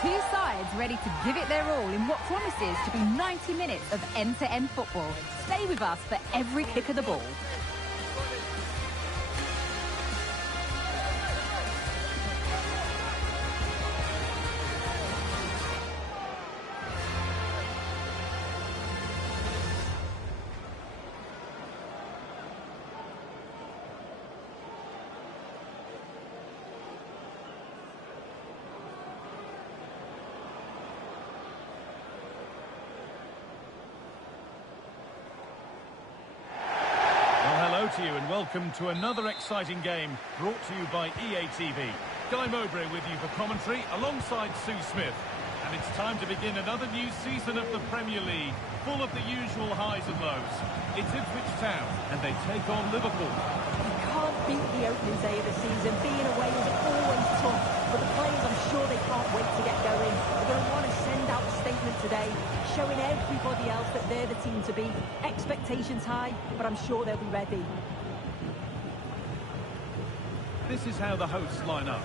Two sides ready to give it their all in what promises to be 90 minutes of end-to-end football. Stay with us for every kick of the ball. To you and welcome to another exciting game brought to you by EA TV. Guy Mowbray with you for commentary alongside Sue Smith. And it's time to begin another new season of the Premier League, full of the usual highs and lows. It's Ipswich Town and they take on Liverpool. You can't beat the opening day of the season. Being away is always tough, but the players, I'm sure they can't wait to get going. They're going to want to send out a statement today, showing everybody else that they're the team to beat. Expectations high, but I'm sure they'll be ready. This is how the hosts line up.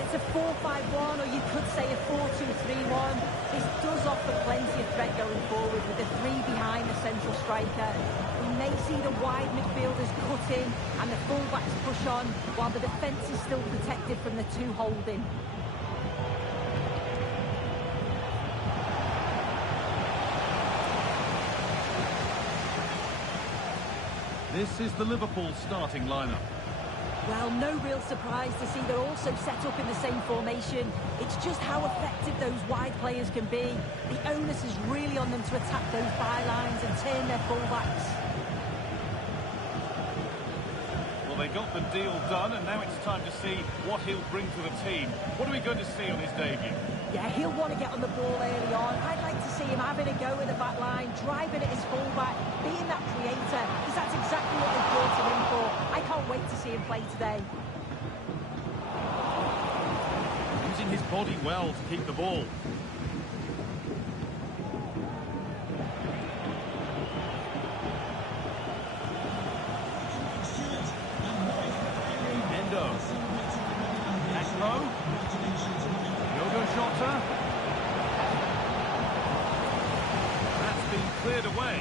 It's a 4-5-1, or you could say a 4-2-3-1. This does offer plenty of threat going forward with the three behind the central striker. We may see the wide midfielders cut in and the fullbacks push on, while the defence is still protected from the two holding. This is the Liverpool starting lineup. Well, no real surprise to see they're also set up in the same formation. It's just how effective those wide players can be. The onus is really on them to attack those bylines and turn their fullbacks. Well, they got the deal done, and now it's time to see what he'll bring to the team. What are we going to see on his debut? Yeah, he'll want to get on the ball early on. I'd like to see him having a go at the back line, driving at his fullback, being that creator, because that's exactly what they've brought him in for. I can't wait to see him play today. Using his body well to keep the ball. Endo. Akpo. Shota. That's been cleared away.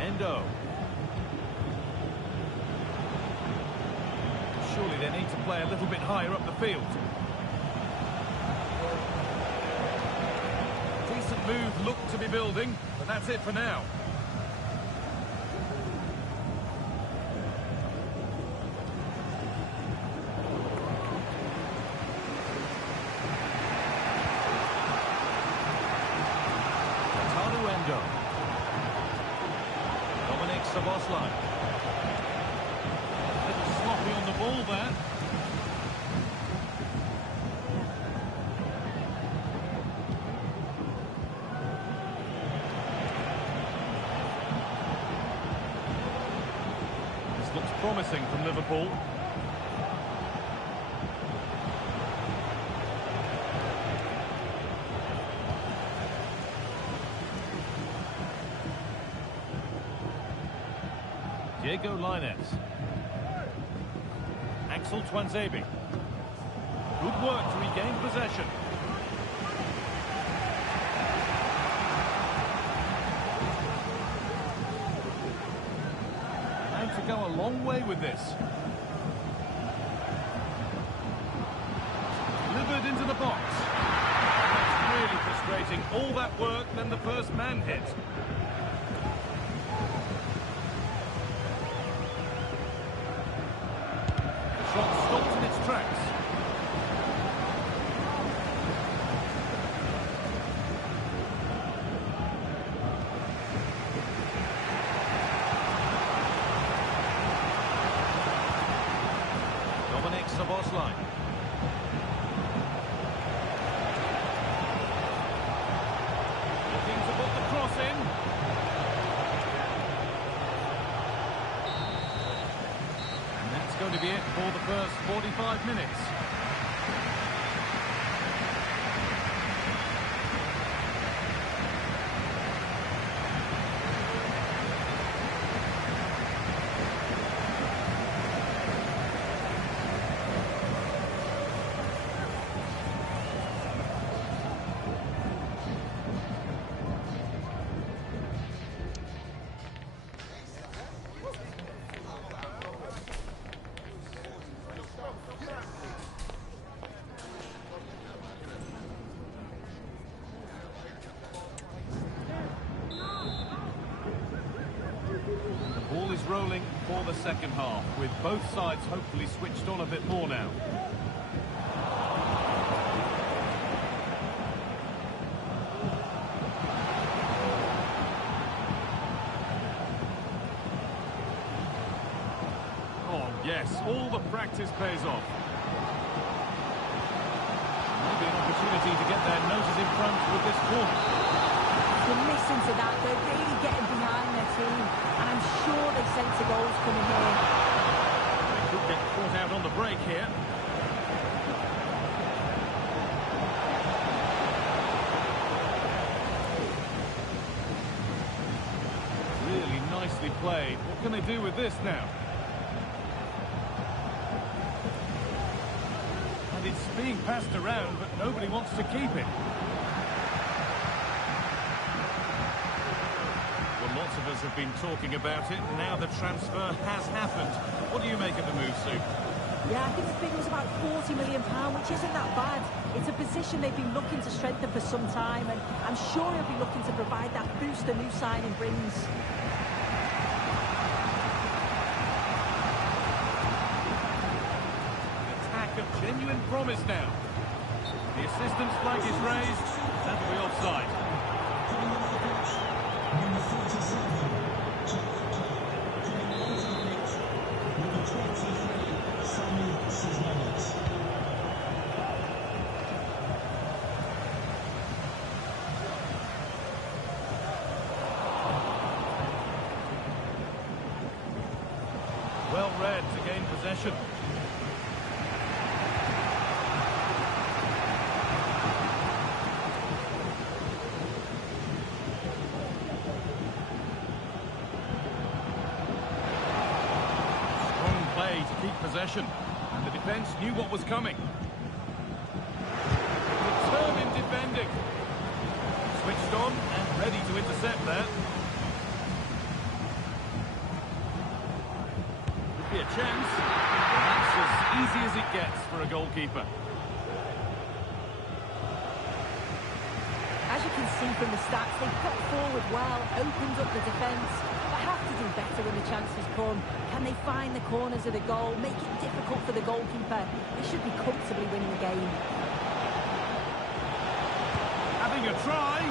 Endo. Surely they need to play a little bit higher up the field. Decent move looked to be building, but that's it for now. Line. A little sloppy on the ball there. This looks promising from Liverpool. Diego Lainez. Axel Tuanzebe. Good work to regain possession. And to go a long way with this. Delivered into the box. That's really frustrating. All that work, then the first man hit. Shot stopped in its tracks. Line. Looking to put the cross in. And that's going to be it for the first 45 minutes. the second half, with both sides hopefully switched on a bit more now. Oh, yes, all the practice pays off. Maybe an opportunity to get their noses in front with this corner. To listen to that, they're really getting behind their team, and I'm sure they sense the goals coming here. They could get caught out on the break here. Really nicely played. What can they do with this now? And it's being passed around, but nobody wants to keep it. Well, lots of us have been talking about it. Now the transfer has happened. What do you make of the move, Sue? Yeah, I think the figure was about £40 million, which isn't that bad. It's a position they've been looking to strengthen for some time, and I'm sure he'll be looking to provide that boost the new signing brings. Attack of genuine promise now. The assistant's flag is raised. That'll be offside. Well read to gain possession. Strong play to keep possession, and the defence knew what was coming. Determined defending. Switched on and ready to intercept there. Be a chance. That's as easy as it gets for a goalkeeper. As you can see from the stats, they've got forward well, opened up the defence, but have to do better when the chances come. Can they find the corners of the goal, make it difficult for the goalkeeper? They should be comfortably winning the game. Having a try.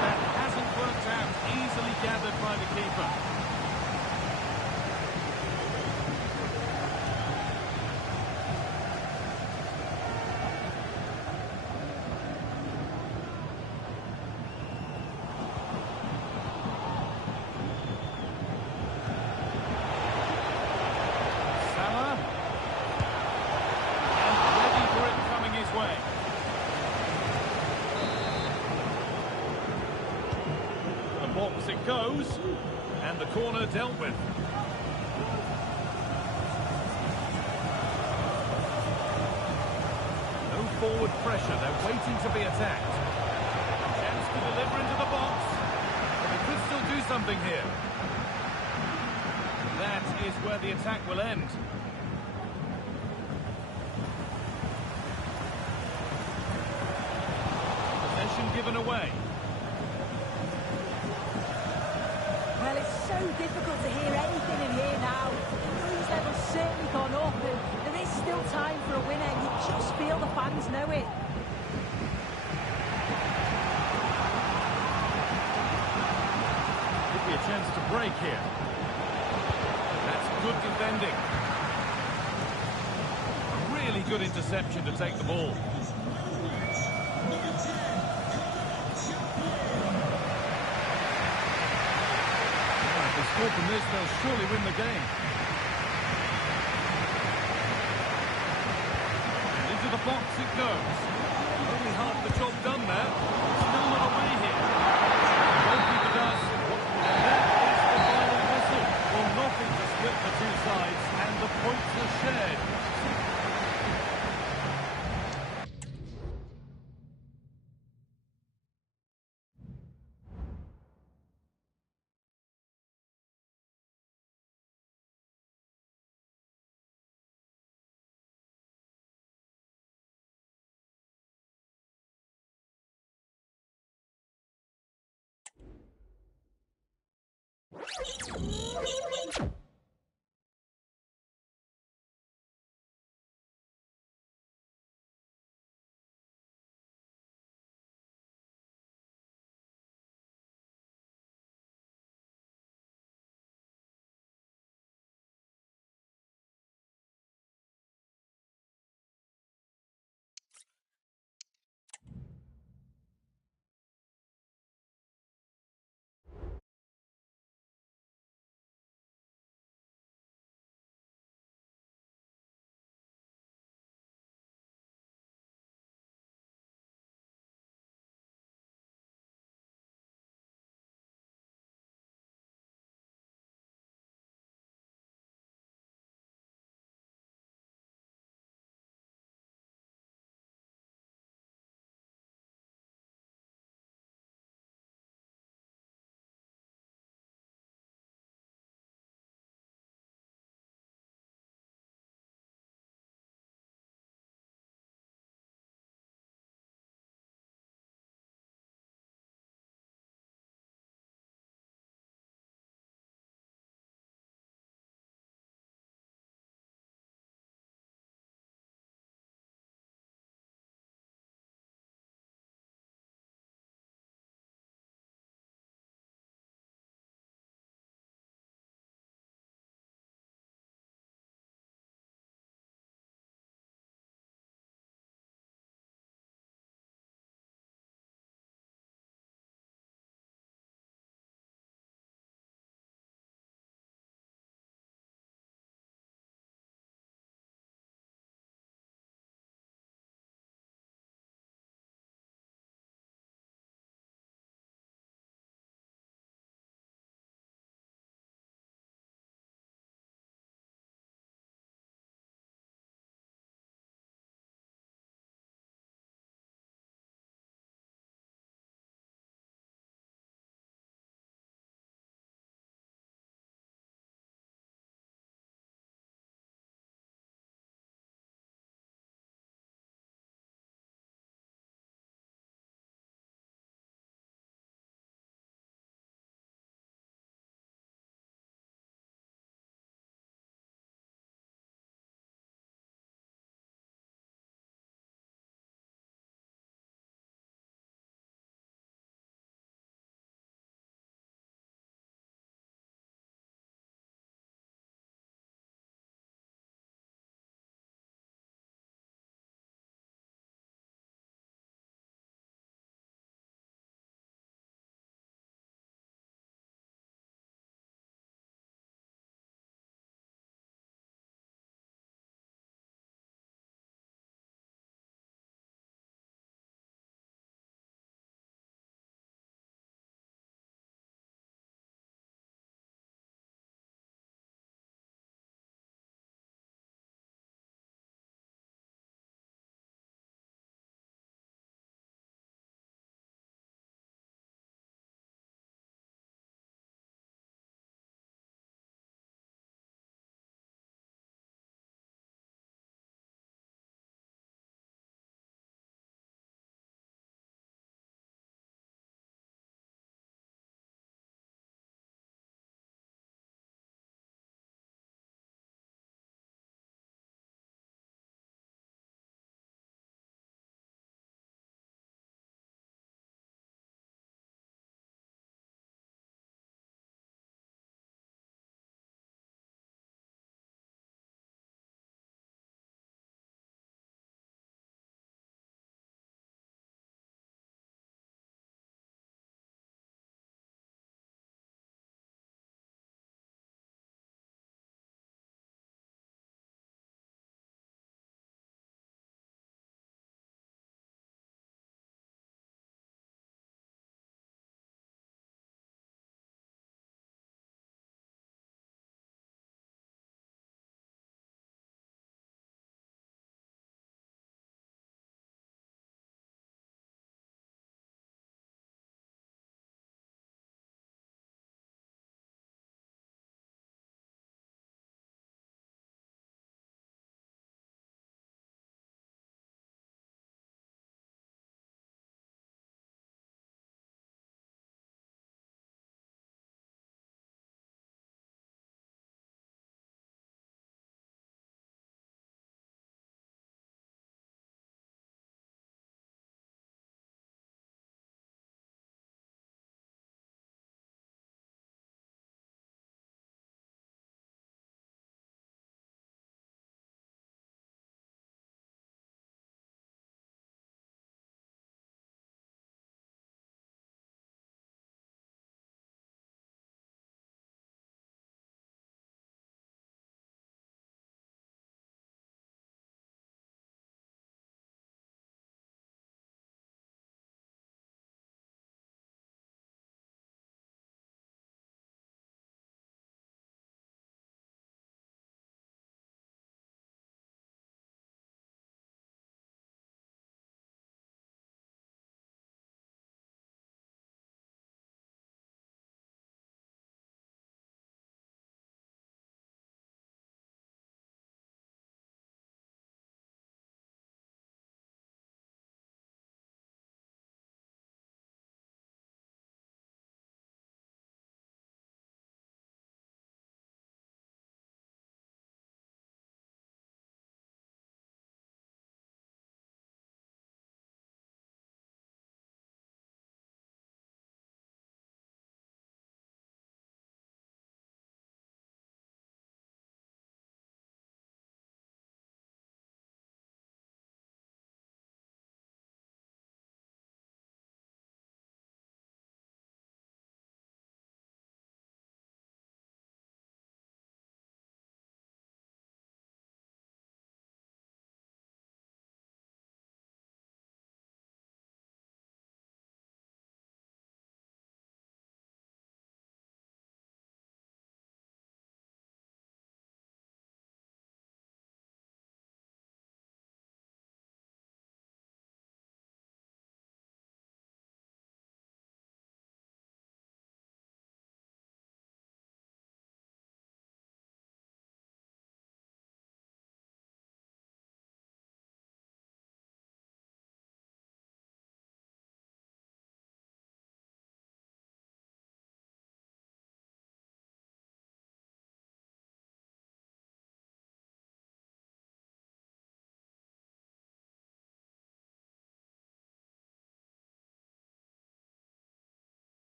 That hasn't worked out. Easily gathered by the keeper. Box it goes, and the corner dealt with. No forward pressure, they're waiting to be attacked. Chance to deliver into the box, but they could still do something here. That is where the attack will end. Possession given away. Well, it's so difficult to hear anything in here now. The noise level's certainly gone up, and there is still time for a winner. You just feel the fans know it. Could be a chance to break here. That's good defending. A really good interception to take the ball. Score from this, they'll surely win the game. And into the box it goes. Only half the job done there. Still not away here. The goalkeeper does. And that is the final whistle. Well, nothing to split the two sides, and the points are shared.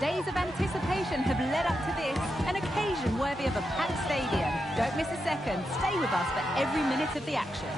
Days of anticipation have led up to this, an occasion worthy of a packed stadium. Don't miss a second. Stay with us for every minute of the action.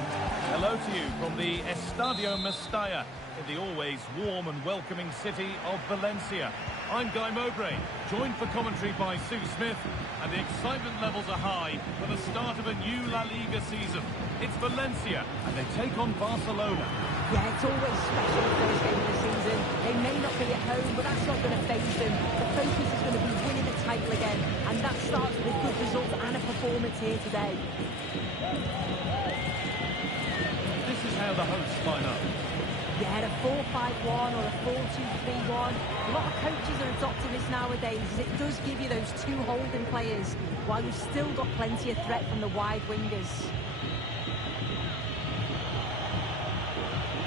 Hello to you from the Estadio Mestalla in the always warm and welcoming city of Valencia. I'm Guy Mowbray, joined for commentary by Sue Smith, and the excitement levels are high for the start of a new La Liga season. It's Valencia, and they take on Barcelona. Yeah, it's always special the first game of the season. They may not be at home, but that's not going to faze them. The focus is going to be winning the title again, and that starts with a good result and a performance here today. This is how the hosts line up. Yeah, a 4-5-1 or a 4-2-3-1. A lot of coaches are adopting this nowadays, as it does give you those two holding players, while you've still got plenty of threat from the wide wingers.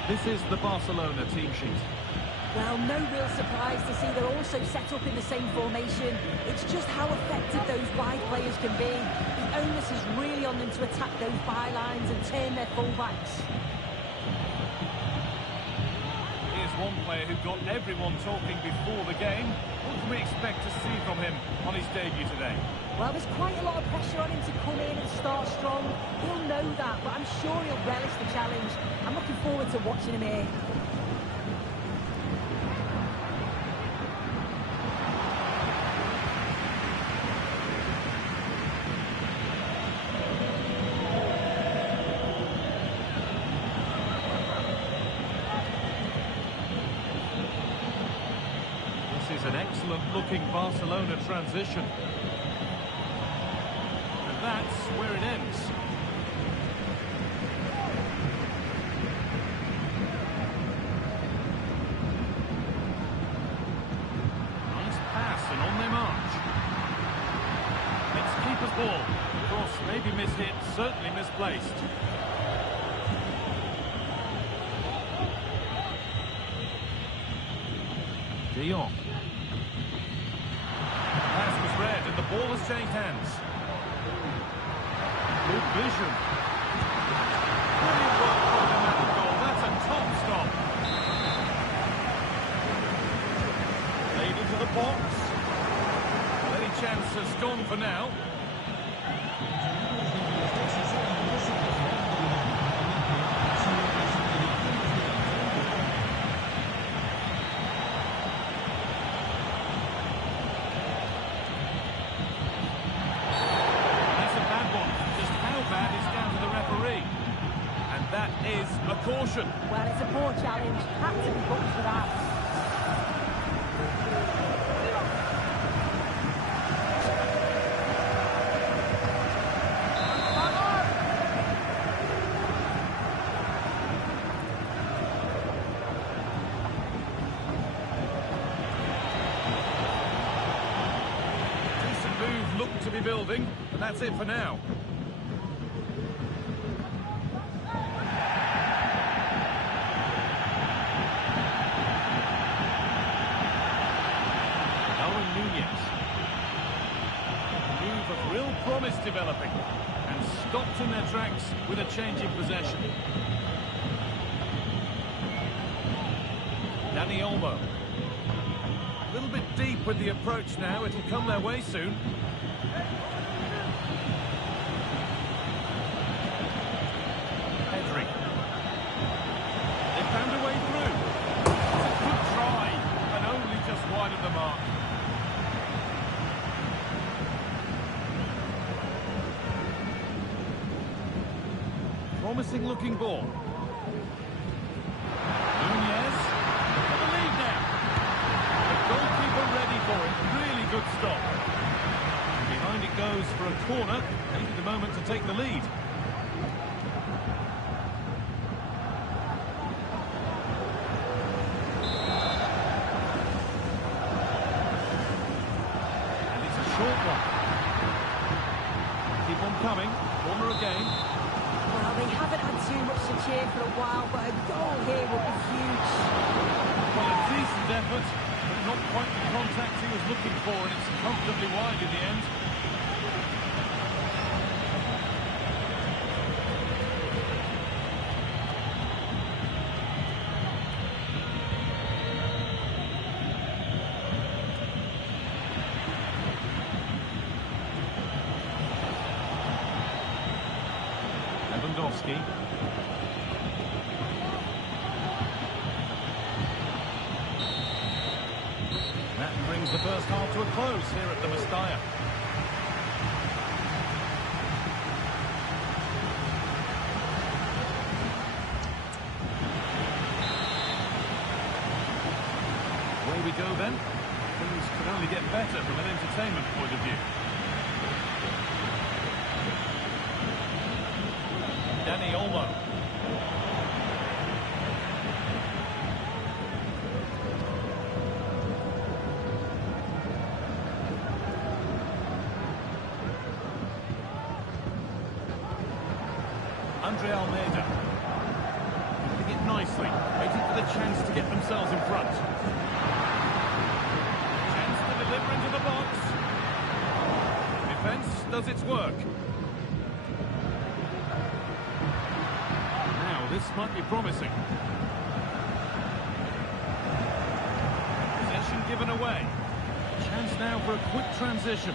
This is the Barcelona team sheet. Well, no real surprise to see they're also set up in the same formation. It's just how effective those wide players can be. The onus is really on them to attack those bylines and turn their fullbacks. Here's one player who got everyone talking before the game. What can we expect to see from him on his debut today? Well, there's quite a lot of pressure on him to come in and start strong. He'll know that, but I'm sure he'll relish the challenge. I'm looking forward to watching him here. This is an excellent-looking Barcelona transition. And that's where it ends. Nice pass and on their march. It's keeper's ball. Cross maybe mishit, certainly misplaced. De Jong. Pass was read and the ball has changed hands. Good vision. Brilliant work from the man of goal. That's a top stop. Played into the box. Well, any chance has gone for now. That is a caution. Well, it's a poor challenge. Had to be booked for that. Decent move looked to be building, and that's it for now. Move of real promise developing, and stopped in their tracks with a change in possession. Dani Olmo. A little bit deep with the approach now, it'll come their way soon. Pedri. They found a way through. It's a good try, and only just wide of the mark. Promising looking ball. Nunez. For the lead now. The goalkeeper ready for it. Really good stop. Behind it goes for a corner. Maybe the moment to take the lead. short one. Keep on coming. Corner again. Well, they haven't had too much to cheer for a while, but a goal here would be huge. Well, a decent effort, but not quite the contact he was looking for, and it's comfortably wide in the end. Lewandowski. That brings the first half to a close here at the Mestalla. Away we go then. Things could only get better from an entertainment point of view. Dani Olmo. Andre Almeida. Doing it nicely, waiting for the chance to get themselves in front. Chance to deliver into the box. Defence does its work. This might be promising. Possession given away. Chance now for a quick transition.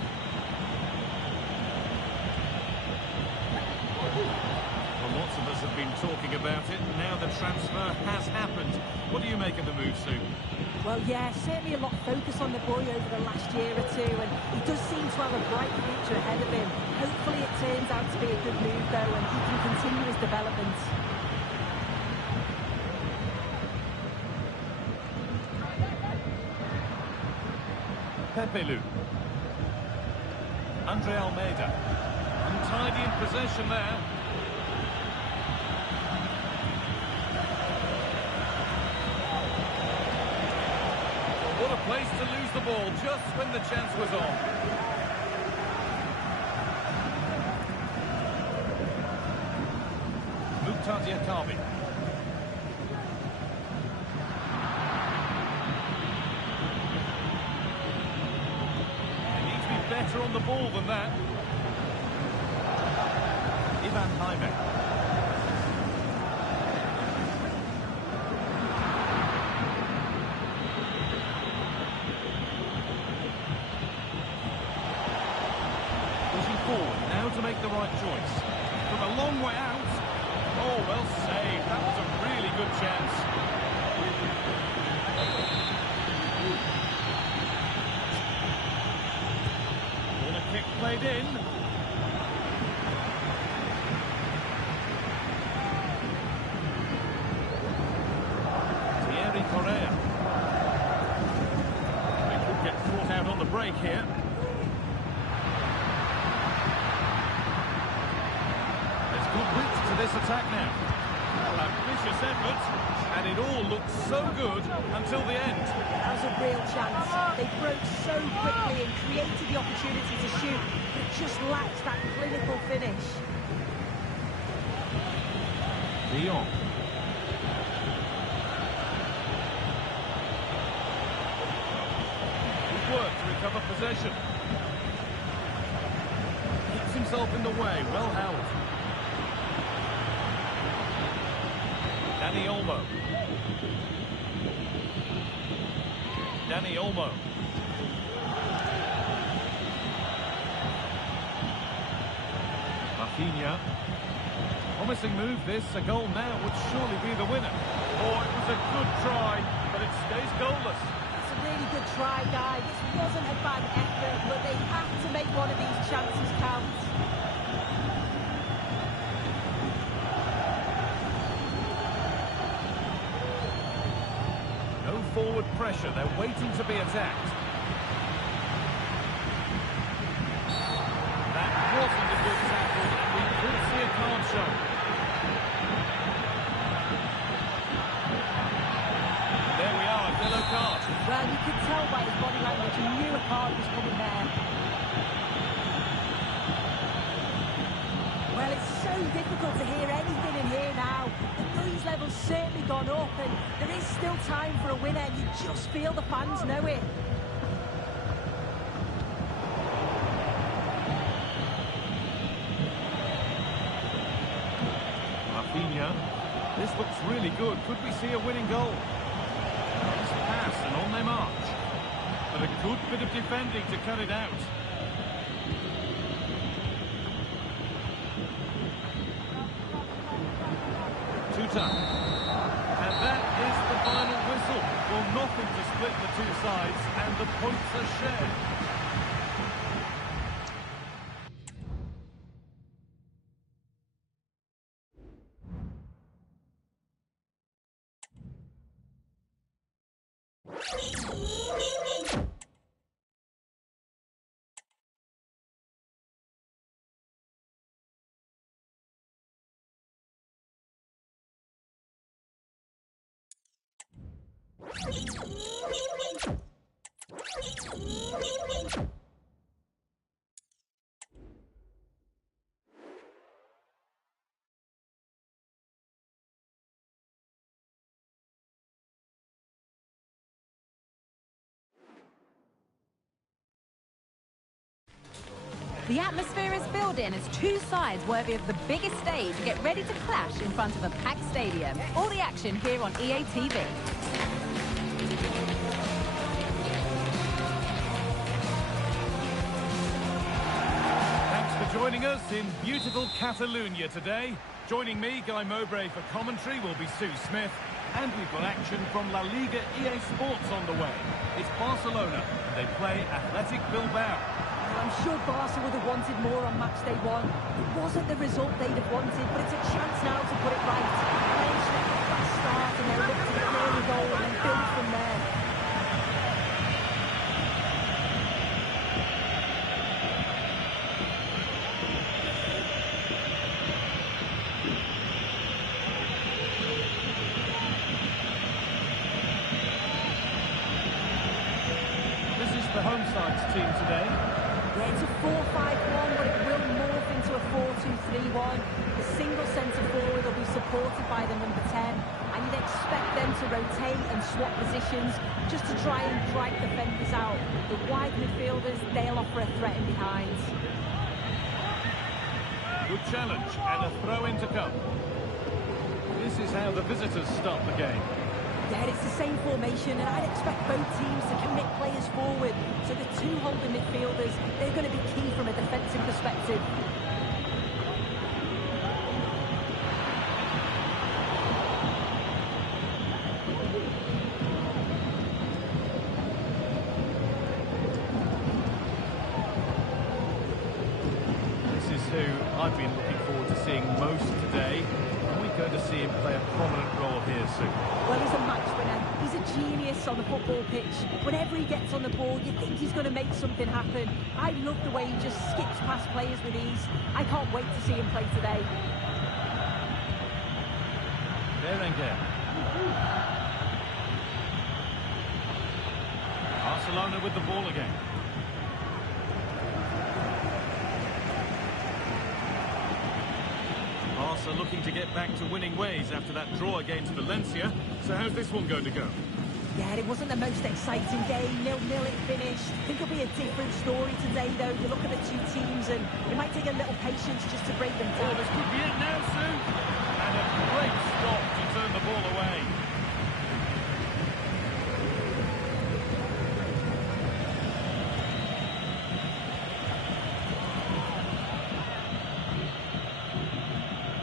Well, lots of us have been talking about it. Now the transfer has happened. What do you make of the move, Sue? Well, yeah, certainly a lot of focus on the boy over the last year or two, and he does seem to have a bright future ahead of him. Hopefully it turns out to be a good move, though, and he can continue his development. Pepelu. Andre Almeida. Untidy in possession there. What a place to lose the ball just when the chance was on. Mukhtar Diakabi. Better on the ball than that. Ivan Jaime. Pushing forward now to make the right choice. From a long way out. Oh, well saved. That was a really good chance. Kick played in. Thierry Correa. They could get caught out on the break here. There's good width to this attack now. Well, ambitious effort, and it all looked so good until the end. That was a real chance. They broke so quickly and created the opportunity to shoot, but it just lacks that clinical finish. De Jong. Good work to recover possession. Keeps himself in the way, well held. Dani Olmo. Dani Olmo. Rafinha. Promising move this. A goal now would surely be the winner. Oh, it was a good try, but it stays goalless. It's a really good try, guy. This wasn't a bad effort, but they have to make one of these chances count. Forward pressure, they're waiting to be attacked. That wasn't a good tackle, and we could see a card shown. There we are, a yellow card. Well, you could tell by his body language, he knew a card was coming there. winner. You just feel the fans know it. This looks really good. Could we see a winning goal? Nice pass and on they march. But a good bit of defending to cut it out. Tuta. And that is the final whistle. Well, nothing to split the two sides, and the points are shared. The atmosphere is building as two sides worthy of the biggest stage get ready to clash in front of a packed stadium. All the action here on EA TV. Thanks for joining us in beautiful Catalonia today. Joining me, Guy Mowbray, for commentary will be Sue Smith. And we've got action from La Liga EA Sports on the way. It's Barcelona, and they play Athletic Bilbao. I'm sure Barca would have wanted more on match day one. It wasn't the result they'd have wanted, but it's a chance now to put it right. Players make a fast start and they'll look to the early goal and then build from there. This is the home side's team today. Yeah, it's a 4-5-1, but it will morph into a 4-2-3-1. The single centre forward will be supported by the number 10, and you'd expect them to rotate and swap positions just to try and drag defenders out. The wide midfielders, they'll offer a threat in behind. Good challenge, and a throw-in to come. This is how the visitors start the game. Yeah, it's the same formation, and I'd expect both teams to commit players forward. So the two holding midfielders, they're going to be key from a defensive perspective. This is who I've been looking forward to seeing most today. Are we going to see him play a prominent role here soon? Well, he's a match winner. He's a genius on the football pitch. Whenever he gets on the ball, you think he's going to make something happen. I love the way he just skips past players with ease. I can't wait to see him play today. Berenguer. Barcelona with the ball again. Barca looking to get back to winning ways after that draw against Valencia. So how's this one going to go? Yeah, it wasn't the most exciting game. 0-0 it finished. I think it'll be a different story today, though. You look at the two teams, and it might take a little patience just to break them Oh, down. this could be it now, Sue. And a great stop to turn the ball away.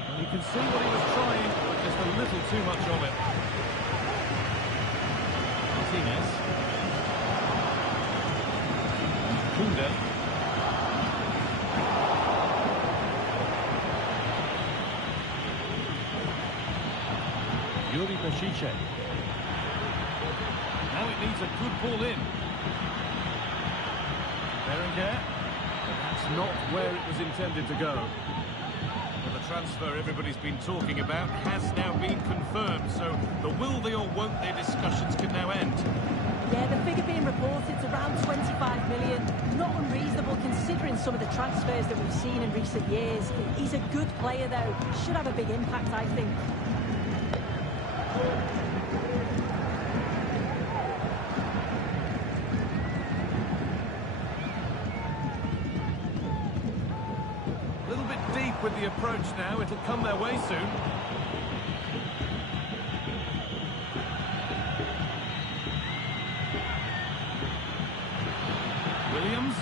Well, you can see what he was trying, but just a little too much of it. Martinez. Kunda. Yuri Peshice. Now it needs a good ball in. Berenguer. That's not where it was intended to go. Well, the transfer everybody's been talking about has now been confirmed, so the will they or won't they discussions can now end. Yeah, the figure being reported is around 25 million. Not unreasonable considering some of the transfers that we've seen in recent years. He's a good player, though. Should have a big impact, I think. luck with the approach now. It'll come their way soon. Williams.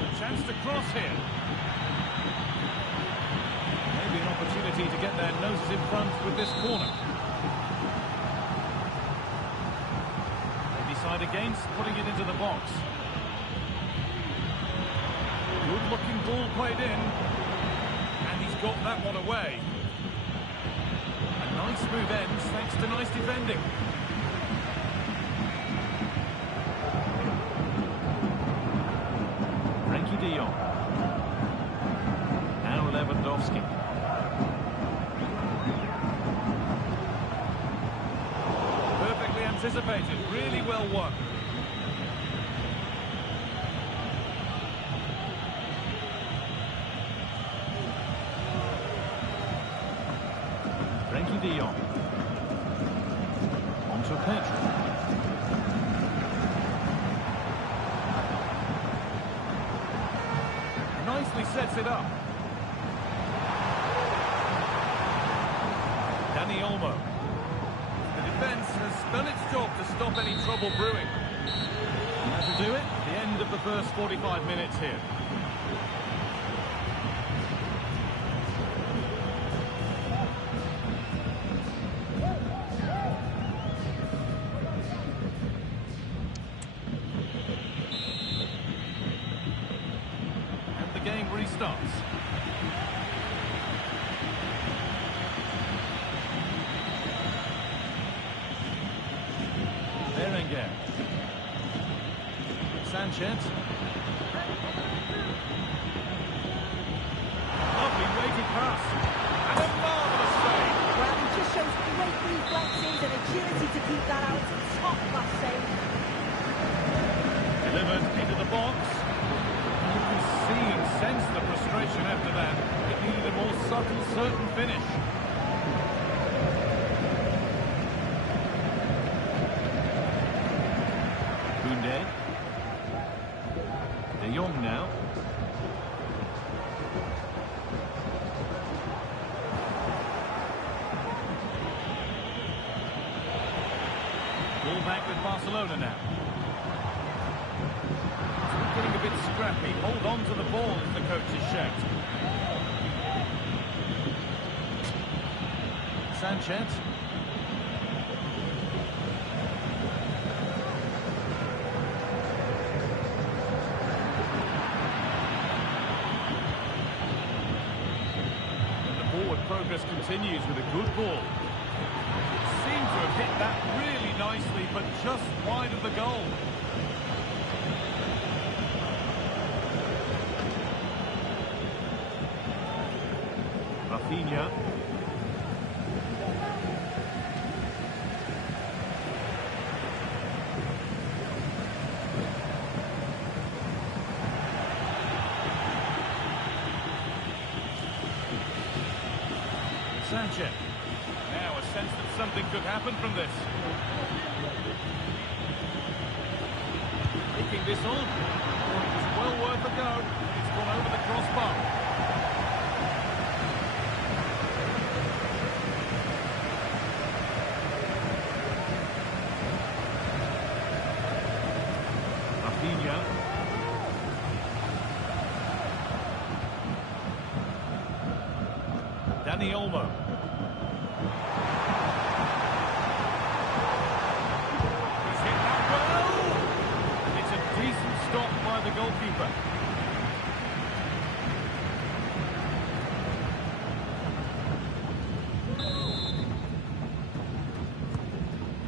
A chance to cross here. Maybe an opportunity to get their noses in front with this corner. They decide against putting it into the box. Good-looking ball played in. And he's got that one away. A nice move ends thanks to nice defending. De Jong. Now Lewandowski. Perfectly anticipated, really well won. Frenkie de Jong. On to Pedro. Nicely sets it up. Dani Olmo. The defence has done its job to stop any trouble brewing. That'll do it. The end of the first 45 minutes here. Game restarts. Berenguer. Sanchez. Lovely weighted pass. And a marvellous save. Well, he just shows great reflexes and agility to keep that out. Top class save. Delivered into the box. You can see and sense the frustration after that. It needed a more subtle, certain finish. Koundé. De Jong now. Ball back with Barcelona now. Getting a bit scrappy. Hold on to the ball as the coaches shout. Sanchez. And the forward progress continues with a good ball. Seemed to have hit that really nicely, but just wide of the goal. Rafinha. Sanchez. Now a sense that something could happen from this. Picking this on. It was well worth a go. It's gone over the crossbar. Rafinha. Dani Olmo. He's hit that well. It's a decent stop by the goalkeeper.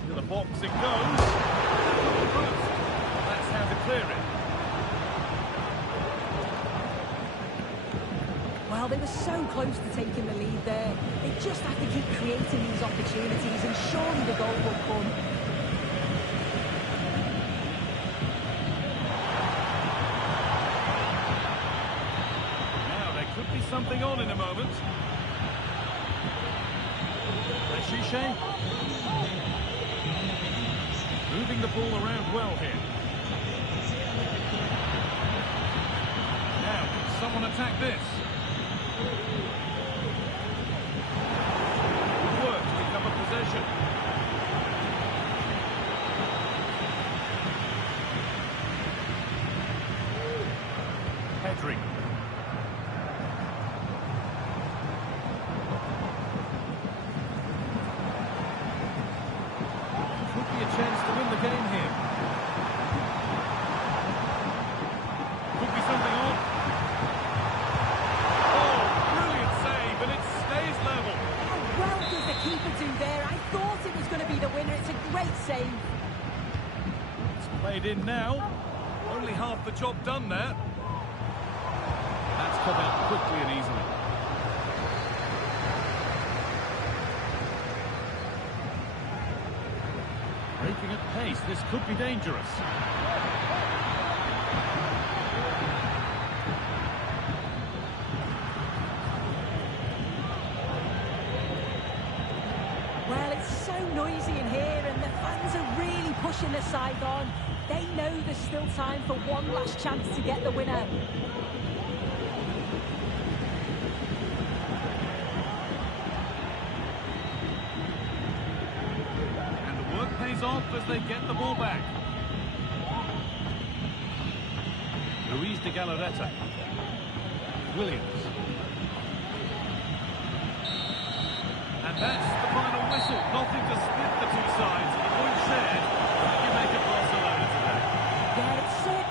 To the box it goes. That's how to clear it. Well, they were so close to taking the lead there. They just have to keep creating these opportunities and surely the goal will come. Now there could be something on in a moment. Rashiche. Moving the ball around well here. Now, can someone attack this? Good work to recover possession. Pedri. Could be a chance to win the game here. Could be something on. Oh, brilliant save, and it stays level. How well does the keeper do there? I thought it was going to be the winner. It's a great save. It's played in now. Only half the job done there. That's come out quickly and easily. Breaking at pace, this could be dangerous. Well, it's so noisy in here, and the fans are really pushing the side on. They know there's still time for one last chance to get the winner. And the work pays off as they get the ball back. Luis de Galarreta. Williams. And that's the final whistle. Nothing to split the two sides. The point shared. You make a Barcelona today. Yeah, it's it.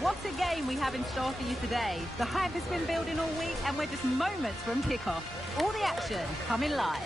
What a game we have in store for you today. The hype has been building all week and we're just moments from kickoff. All the action coming live.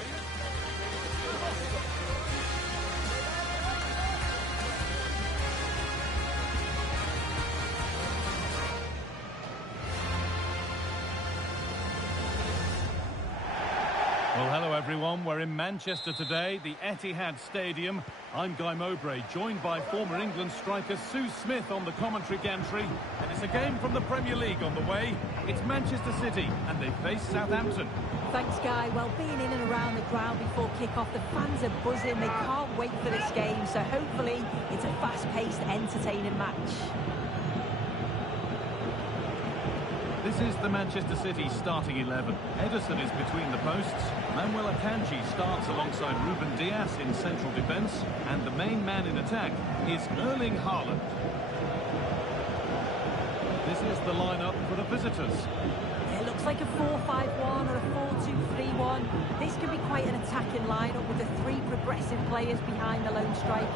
Well, Well, hello everyone. We're in Manchester today, the Etihad Stadium. I'm Guy Mowbray, joined by former England striker Sue Smith on the commentary gantry. And it's a game from the Premier League on the way. It's Manchester City, and they face Southampton. Thanks, Guy. Well, being in and around the ground before kick-off, the fans are buzzing. They can't wait for this game, so hopefully it's a fast-paced, entertaining match. This is the Manchester City starting 11. Ederson is between the posts. Manuel Akanji starts alongside Ruben Dias in central defence. And the main man in attack is Erling Haaland. This is the lineup for the visitors. It looks like a 4-5-1 or a 4-2-3-1. This can be quite an attacking lineup with the three progressive players behind the lone striker.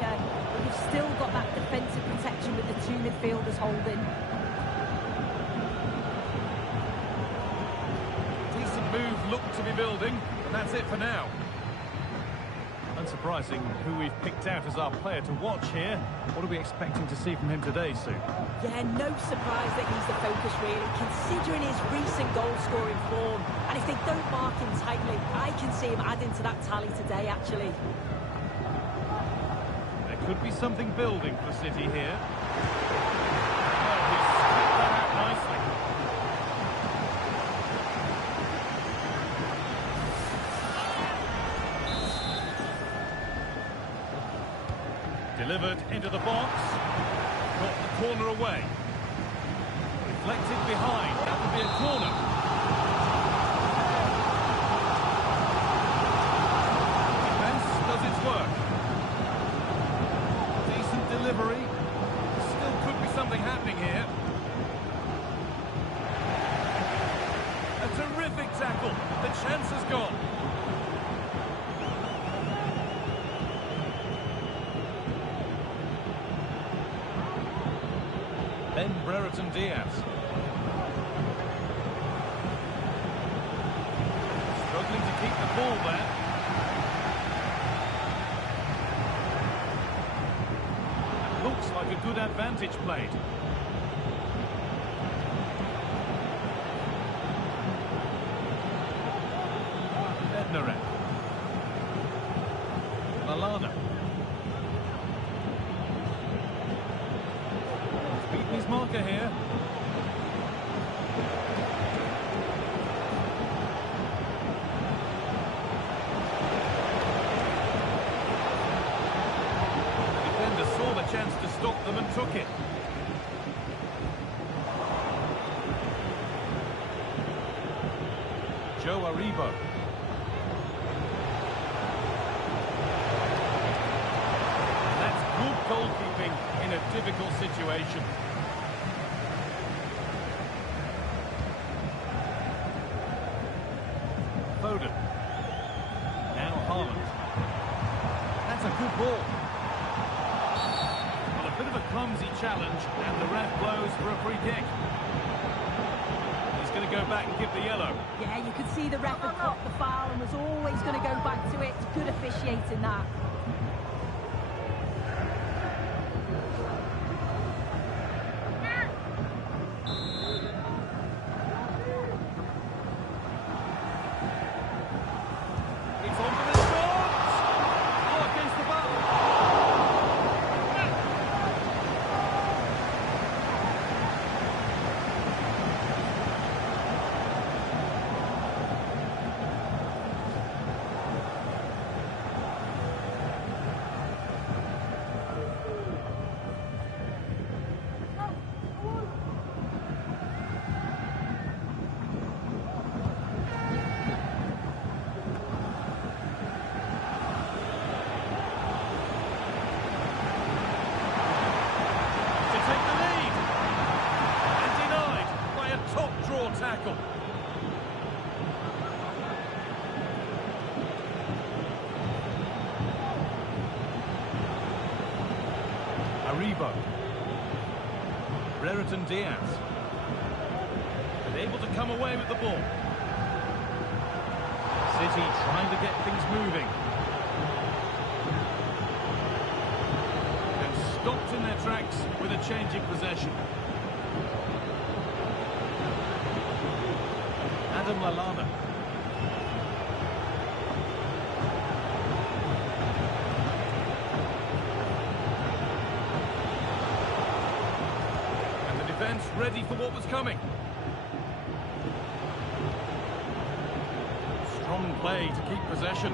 But you've still got that defensive protection with the two midfielders holding. Move looked to be building, and that's it for now. Unsurprising who we've picked out as our player to watch here. What are we expecting to see from him today, Sue? Yeah, no surprise that he's the focus, really, considering his recent goal-scoring form. And if they don't mark him tightly, I can see him adding to that tally today, actually. There could be something building for City here. Well, he's cut that out nicely. Delivered into the box. Got the corner away. Deflected behind. That would be a corner. Defence does its work. Decent delivery. Still could be something happening here. A terrific tackle. The chance has gone. Then Brereton Diaz. Struggling to keep the ball there. Looks like a good advantage played. Bednarek. Lallana. Beaten his marker here. The defender saw the chance to stop them and took it. Joe Aribo. And that's good goalkeeping in a difficult situation. Foden. Now Haaland. That's a good ball. Well, a bit of a clumsy challenge, and the ref blows for a free kick. He's going to go back and give the yellow. Yeah, you could see the ref had caught the foul and was always going to go back to it. Good officiating that. Tackle. Aribo. Brereton Diaz. And able to come away with the ball. City trying to get things moving. And stopped in their tracks with a change in possession. Lallana. defence ready for what was coming. Strong play to keep possession.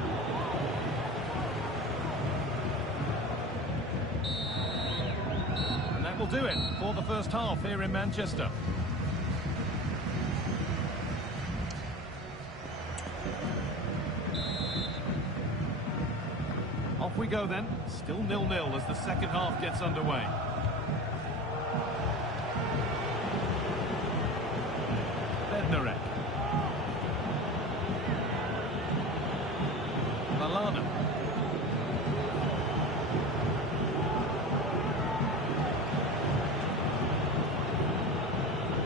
And that will do it for the first half here in Manchester. Off we go then. Still 0-0 as the second half gets underway. Bednarek. Lallana.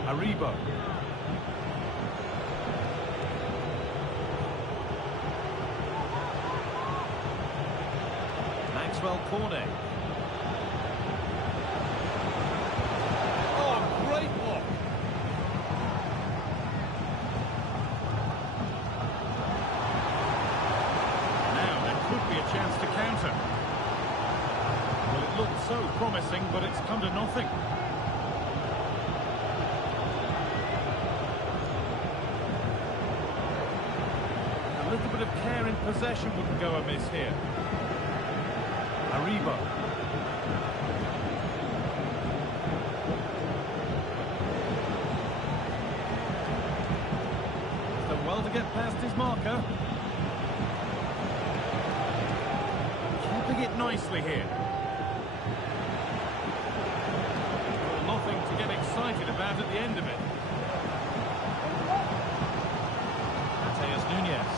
Aribo. Corner. Oh, great block. Now there could be a chance to counter. Well, it looked so promising, but it's come to nothing. A little bit of care in possession wouldn't go amiss here. Aribo. So well to get past his marker. Keeping it nicely here. Well, nothing to get excited about at the end of it. Mateus Nunes.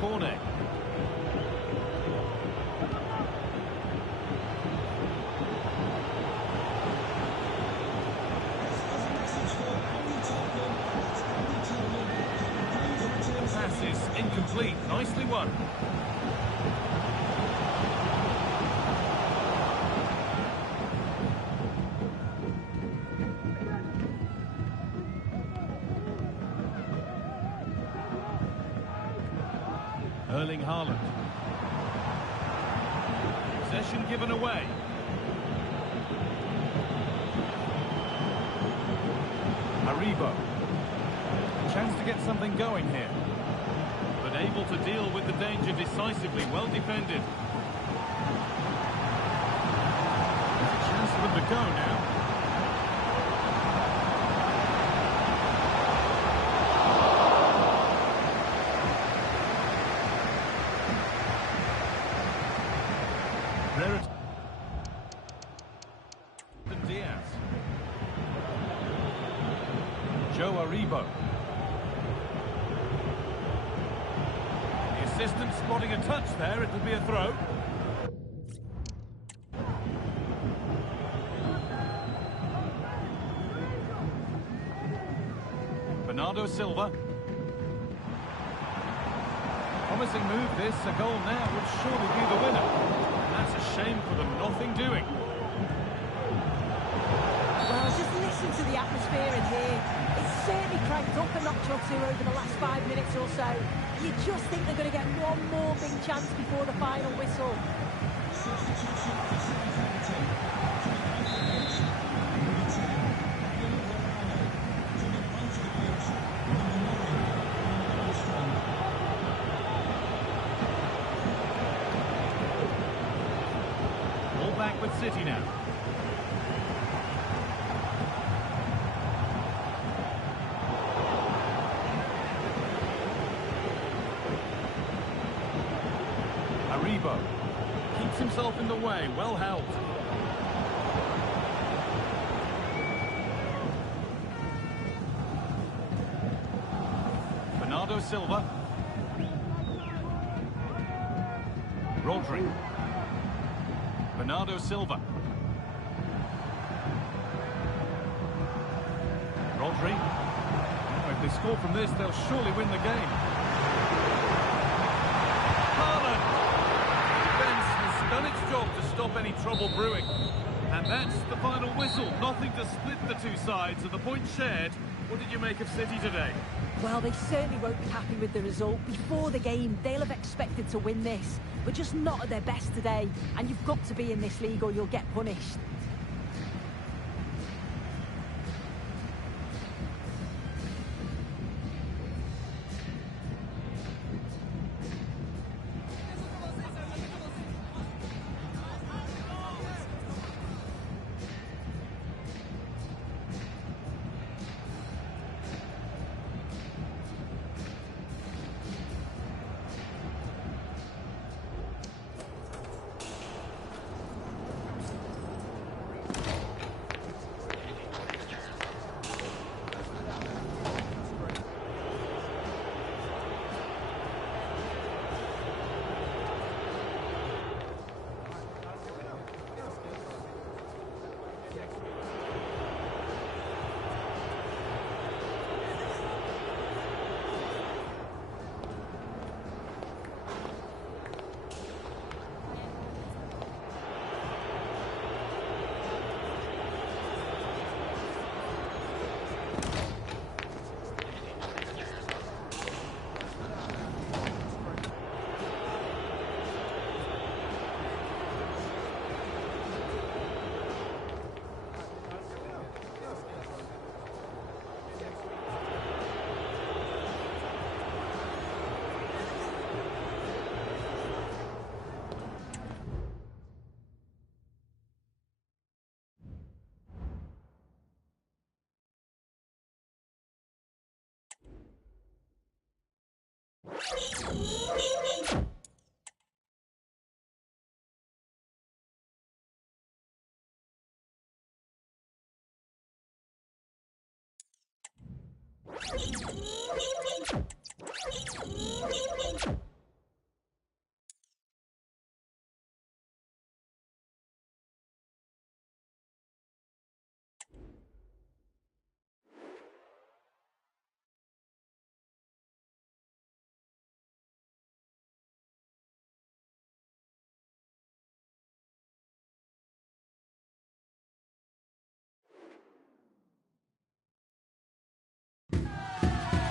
Corner. The pass is incomplete. Nicely won. Haaland. Possession given away. Aribo. Chance to get something going here. But able to deal with the danger decisively. Well defended. There's a chance for them to go now. Aribo. The assistant spotting a touch there, it will be a throw. Bernardo Silva. Promising move this, a goal now would surely be the winner. And that's a shame for them, nothing doing. Well, just listen to the atmosphere in here. It's certainly cranked up a notch or two over the last 5 minutes or so. You just think they're going to get one more big chance before the final whistle. All back with City now. Aribo keeps himself in the way, well helped. Bernardo Silva. Rodri. Bernardo Silva. Rodri. Oh, if they score from this, they'll surely win the game. Done its job to stop any trouble brewing. And that's the final whistle. Nothing to split the two sides, and the point shared. What did you make of City today? Well, they certainly won't be happy with the result. Before the game, they'll have expected to win this, but just not at their best today. And you've got to be in this league or you'll get punished.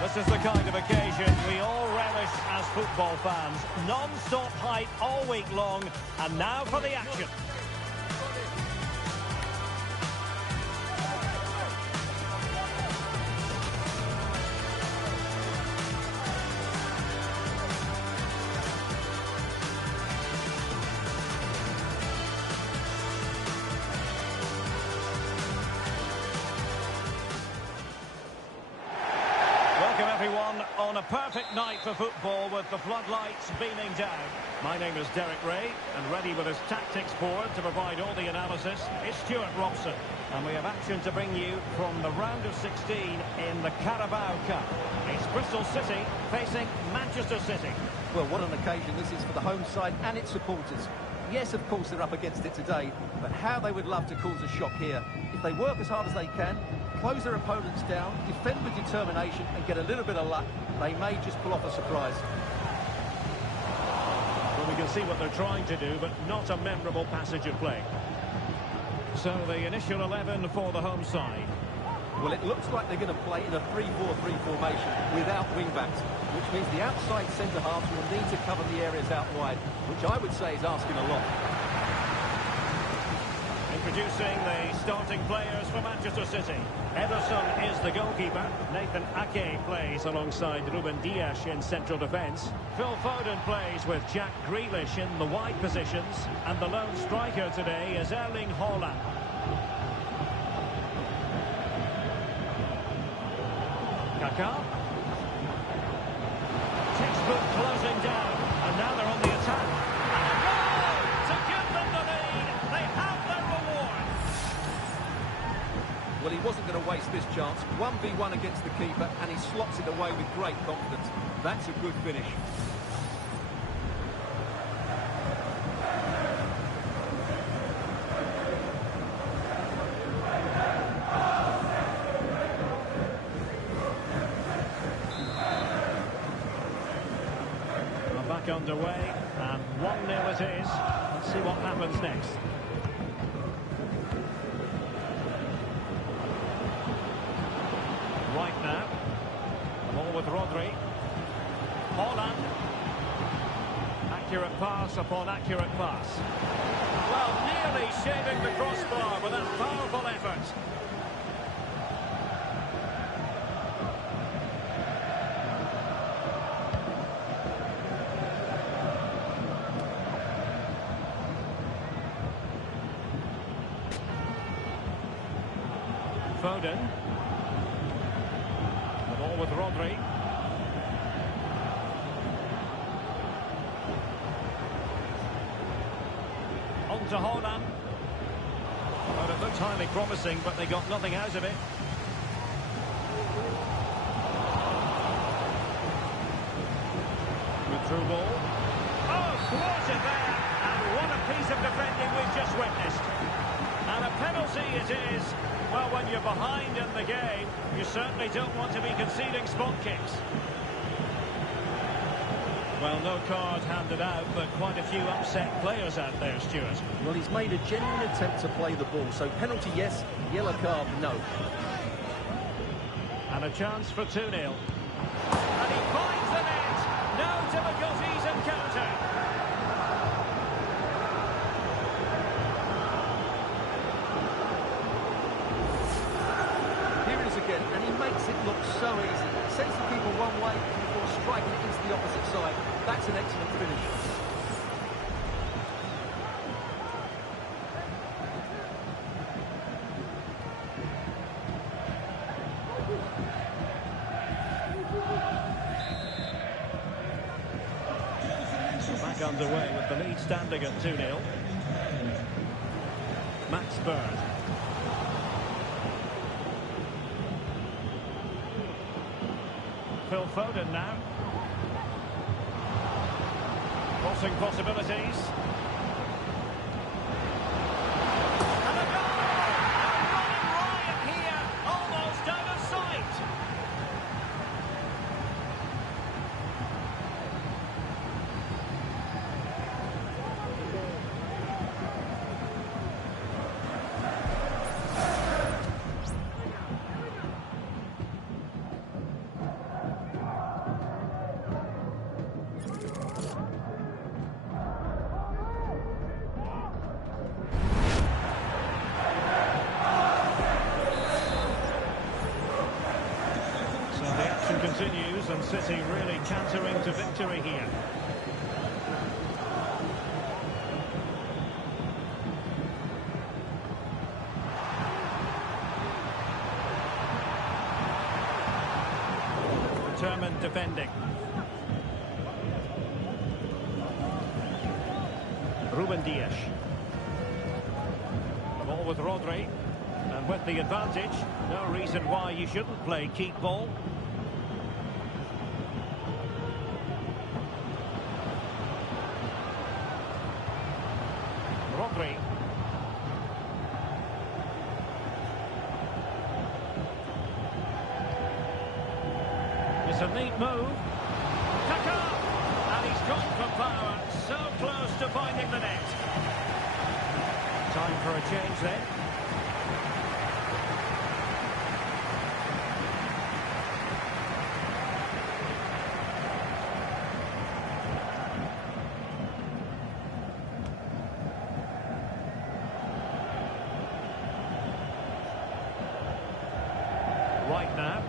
This is the kind of occasion we all relish as football fans. Non-stop hype all week long, and now for the action. Welcome everyone on a perfect night for football with the floodlights beaming down. My name is Derek Ray, and ready with his tactics board to provide all the analysis is Stuart Robson. And we have action to bring you from the round of 16 in the Carabao Cup. It's Bristol City facing Manchester City. Well, what an occasion this is for the home side and its supporters. Yes, of course, they're up against it today, but how they would love to cause a shock here. If they work as hard as they can, close their opponents down, defend with determination and get a little bit of luck, they may just pull off a surprise. Well, we can see what they're trying to do, but not a memorable passage of play. So the initial 11 for the home side. Well, it looks like they're going to play in a 3-4-3 formation without wing-backs, which means the outside centre-halves will need to cover the areas out wide, which I would say is asking a lot. Introducing the starting players for Manchester City. Ederson is the goalkeeper. Nathan Ake plays alongside Ruben Dias in central defence. Phil Foden plays with Jack Grealish in the wide positions. And the lone striker today is Erling Haaland. Kaká. Textbook closing down. And now they're on the attack. And a goal to give them the lead. They have their reward. Well, he wasn't going to waste this chance. 1v1 against the keeper, and he slots it away with great confidence. That's a good finish. We're back underway, and 1-0 it is. Let's see what happens next. with Rodri. Holland. Accurate pass upon accurate pass. Well, nearly shaving the crossbar with that powerful effort. Foden. The ball with Rodri. On to Holland. Well, it looked highly promising, but they got nothing out of it. Good through ball. Oh, throws it there. And what a piece of defending we've just witnessed. And a penalty it is. Well, when you're behind in the game, you certainly don't want to be conceding spot kicks. Well, no card handed out, but quite a few upset players out there, Stuart. Well, he's made a genuine attempt to play the ball, so penalty yes, yellow card no. And a chance for 2-0. And he finds the net. No difficulties in counter. Here it is again, and he makes it look so easy. Sends the keeper one way before striking it into the opposite side. That's an excellent finish. Back underway with the lead standing at 2-0. Max Bird. Phil Foden now. Crossing possibilities. And a goal! A running riot here, almost out of sight. Continues and City really cantering to victory here. Determined defending. Ruben Dias. The ball with Rodri. And with the advantage, no reason why you shouldn't play keep ball. Rodri. It's a neat move. Kaka! And he's gone for power. So close to finding the net. Time for a change then. Right now.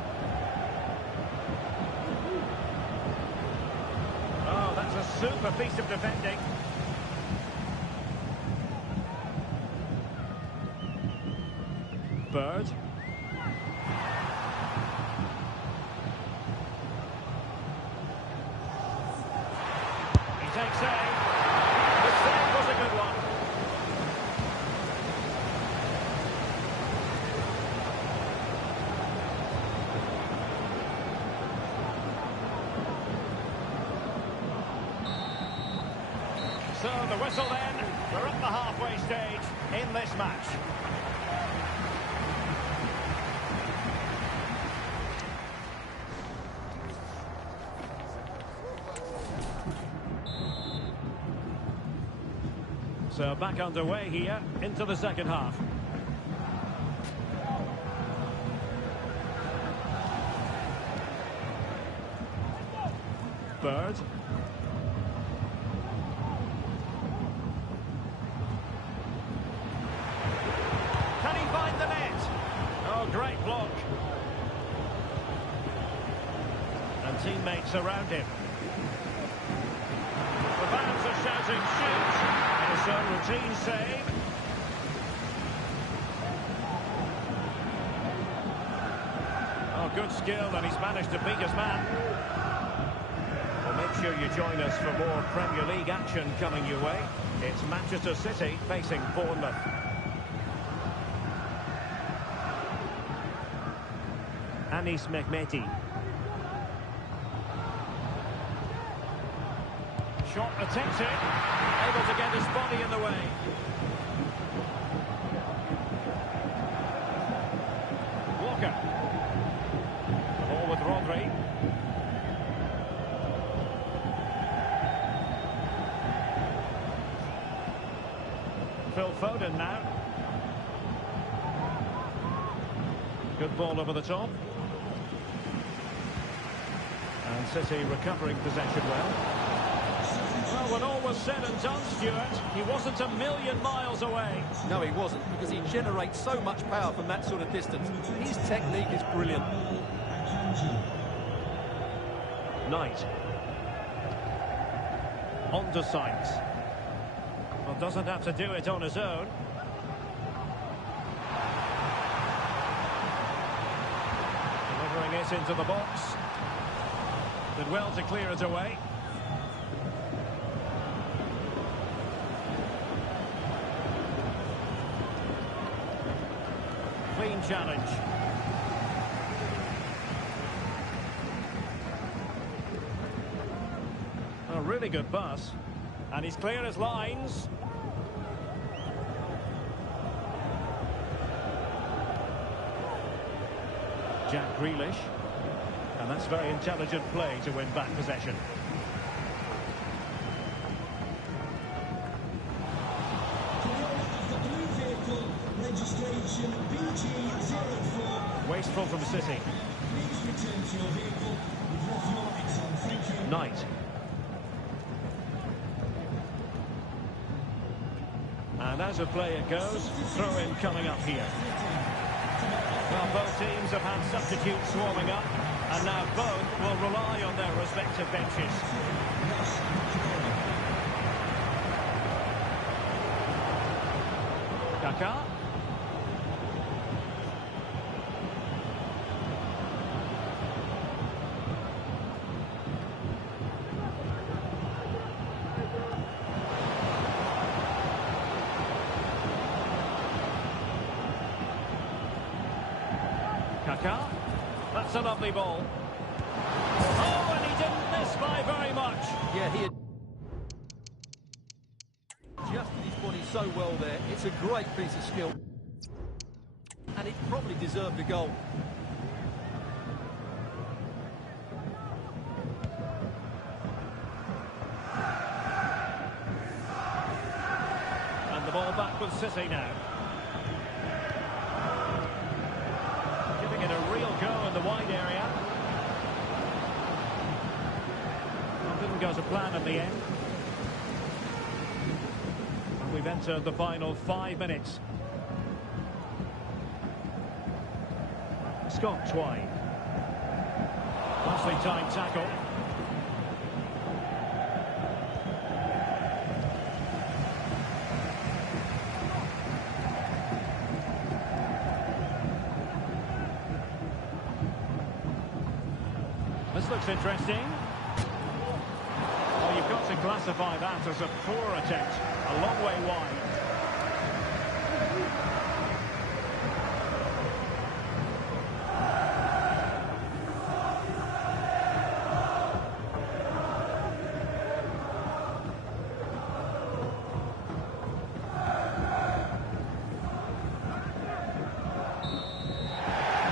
Oh, that's a super piece of defending. Bird. He takes aim. The save was a good one. So the whistle then, we're at the halfway stage in this match. So back underway here into the second half. third. Can he find the net? Oh, great block. And teammates around him. The fans are shouting shoot. It's a routine save. Oh, good skill, and he's managed to beat his man. Well, make sure you join us for more Premier League action coming your way. It's Manchester City facing Bournemouth. Anis Mehmeti. Shot attempted, able to get his body in the way. Walker. Ball with Rodri. Phil Foden now. Good ball over the top. And City recovering possession well. Well, when all was said and done, Stuart, he wasn't a million miles away. No, he wasn't, because he generates so much power from that sort of distance. His technique is brilliant. Knight. On to Sainz. Well, doesn't have to do it on his own. Delivering it into the box. Did well to clear it away. Clean challenge. A really good pass. And he's clear as lines. Jack Grealish. And that's very intelligent play to win back possession. Wasteful from City. Knight. And as a play it goes, throw-in coming up here. Well, both teams have had substitutes warming up, and now both will rely on their respective benches. Kaká. Kaká. That's a lovely ball. Oh, and he didn't miss by very much. Yeah, he adjusted his body so well there. It's a great piece of skill. And it probably deserved a goal. And the ball back with City now. Giving it a real go in the wide area. Well, didn't go to plan in the end. And we've entered the final 5 minutes. Scott Twine. Nicely timed tackle. This looks interesting. Well, you've got to classify that as a poor attempt. A long way wide.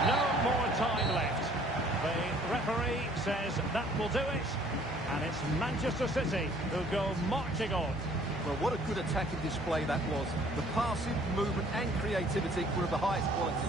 No more time left. The referee says that will do it. And it's Manchester City who go marching on. Well, what a good attacking display that was. The passing, movement and creativity were of the highest quality.